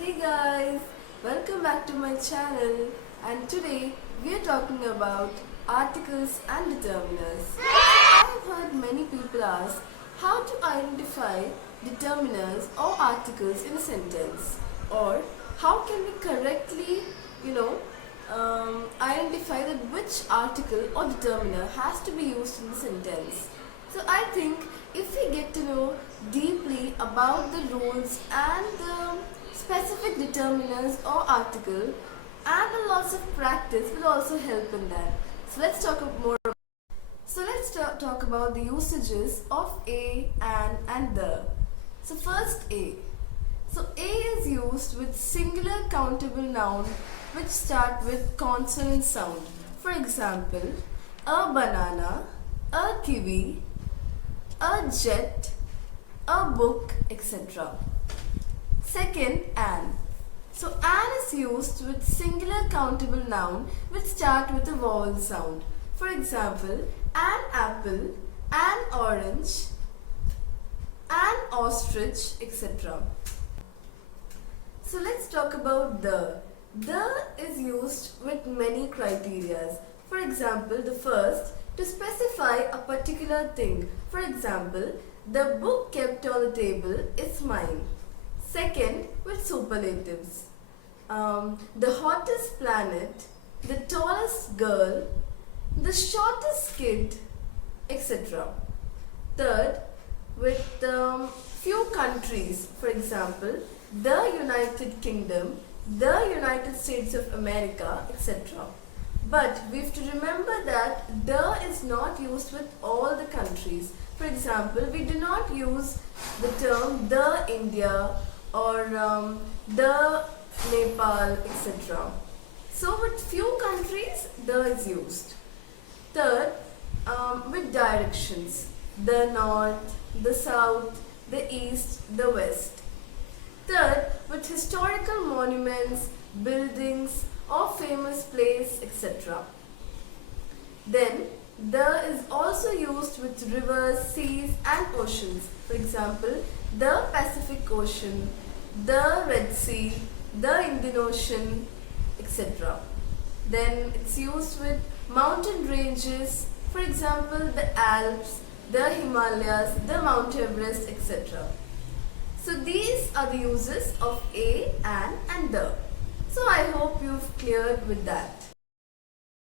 Hey guys, welcome back to my channel, and today we are talking about articles and determiners. I have heard many people ask how to identify determiners or articles in a sentence, or how can we correctly, identify that which article or determiner has to be used in the sentence. So I think if we get to know deeply about the rules and the specific determiners or article and a lots of practice will also help in that. So let's talk more. So let's talk about the usages of a, and the. So first a. So a is used with singular countable noun which start with consonant sound. For example, a banana, a kiwi, a jet, a book, etc. Second, an. So an is used with singular countable noun which start with a vowel sound. For example, an apple, an orange, an ostrich, etc. So let's talk about the. The is used with many criterias. For example, the first, to specify a particular thing. For example, the book kept on the table is mine. Second, with superlatives. The hottest planet, the tallest girl, the shortest kid, etc. Third, with few countries. For example, the United Kingdom, the United States of America, etc. But we have to remember that the is not used with all the countries. For example, we do not use the term the India or the Nepal, etc. So with few countries, the is used. Third, with directions, the north, the south, the east, the west. Third, with historical monuments, buildings, or famous place, etc. Then, the is also used with rivers, seas, and oceans. For example, the Pacific Ocean, the Red Sea, the Indian Ocean, etc. Then, it's used with mountain ranges. For example, the Alps, the Himalayas, the Mount Everest, etc. So these are the uses of a, an, and the. So I hope you've cleared with that.